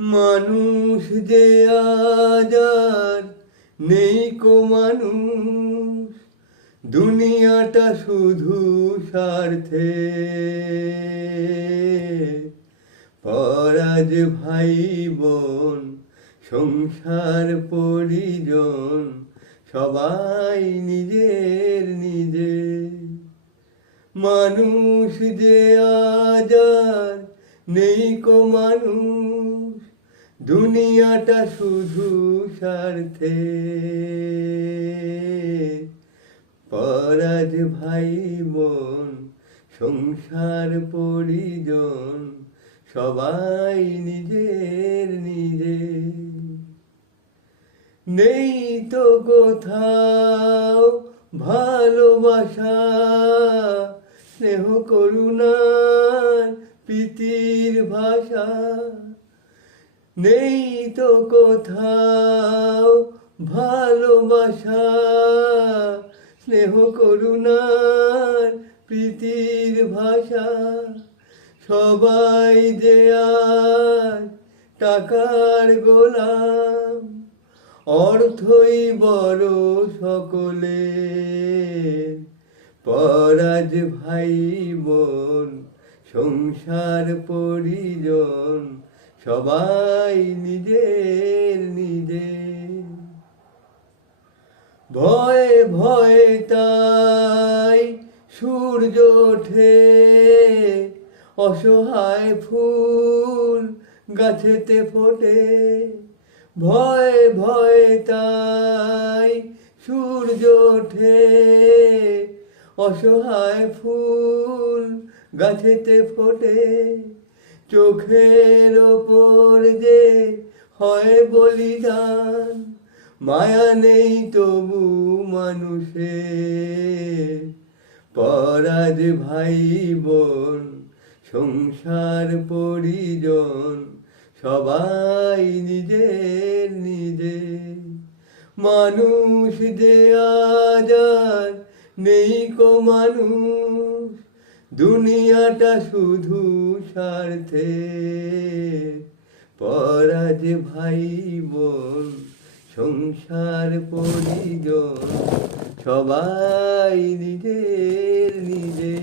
মানুষ যে আজ আর নেই কো মানুষ, দুনিয়াটা শুধু স্বার্থে। পরাজ ভাই বোন সংসার পরিজন সবাই নিজের নিজে। মানুষ যে আজ আর নেই কো মানুষ, দুনিয়াটা শুধু স্বার্থে। পরাজ ভাই বোন সংসার পরিজন সবাই নিজের নিজে। নেই তো কোথাও ভালোবাসা, স্নেহ করুণার প্রীতির ভাষা। নেই তো কোথাও ভালোবাসা, স্নেহ করুণার প্রীতির ভাষা। সবাই যে আজ টাকার গোলাম, অর্থই বড় সকলে। পরাজ ভাই বোন সংসার পরিজন সবাই নিজের নিজে। ভয়ে ভয়ে তাই সূর্য ওঠে, অসহায় ফুল গাছেতে ফোটে। ভয়ে ভয়ে তাই সূর্য ওঠে, অসহায় ফুল গাছেতে ফোটে। চোখের ওপর যে হয় বলিদান, মায়া নেই তবু মানুষের। পরাজ ভাই বোন সংসার পরিজন সবাই নিজের নিজে। মানুষ যে আজ আর নেই কো মানুষ, দুনিয়াটা শুধু স্বার্থে। পরাজ ভাই বোন সংসার পরিজন সবাই নিজের নিজে।